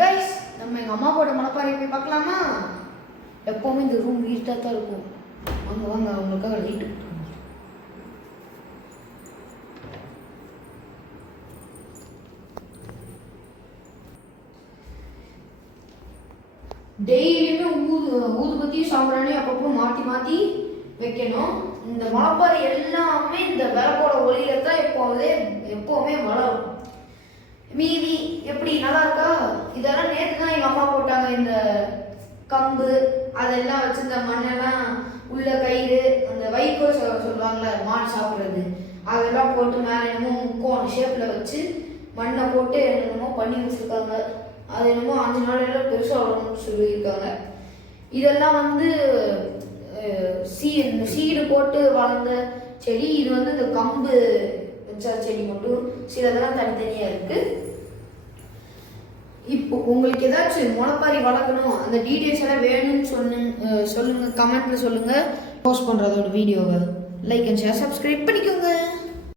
Guys, நம்ம எங்கள் அம்மாவோட மலைப்பாறையை போய் பார்க்கலாமா? எப்போவுமே இந்த ரூம் வீட்டாக தான் இருக்கும். வாங்க வாங்க, அவங்களுக்காக லைட்டு கொடுத்துருவோம். டெய்லியுமே ஊதுபத்தி சாம்பிராணி அப்பப்போ மாற்றி மாற்றி வைக்கணும். இந்த மலைப்பாறை எல்லாமே இந்த விளக்கோட ஒளியில தான் எப்போவுமே வளரும். மீதி எப்படி நல்லா இருக்கா? இதெல்லாம் நேற்று தான் எங்கள் அம்மா போட்டாங்க. இந்த கம்பு அதெல்லாம் வச்சு இந்த மண்ணெல்லாம் உள்ள கயிறு, அந்த வைக்கோ சொல்லுவாங்கள்ல மான் சாப்பிட்றது, அதெல்லாம் போட்டு மேலே என்னமோ முக்கோண ஷேப்பில் வச்சு மண்ணை போட்டு என்னென்னமோ பண்ணி வச்சுருக்காங்க. அது என்னமோ 5 நாளையில பெருசாக வரணும்னு சொல்லியிருக்காங்க. இதெல்லாம் வந்து இந்த சீடு போட்டு வளர்ந்த செடி. இது வந்து இந்த கம்பு வச்ச செடி மட்டும், சிலதெல்லாம் தனித்தனியாக இருக்குது. இப்போ உங்களுக்கு ஏதாச்சும் முளைப்பாரி வளர்க்கணும், அந்த டீட்டெயில்ஸ் எல்லாம் வேணும்னு சொல்லுங்க, கமெண்ட்ல சொல்லுங்க. போஸ்ட் பண்ணுறதோட வீடியோவை லைக் அண்ட் ஷேர், சப்ஸ்கிரைப் பண்ணிக்கோங்க.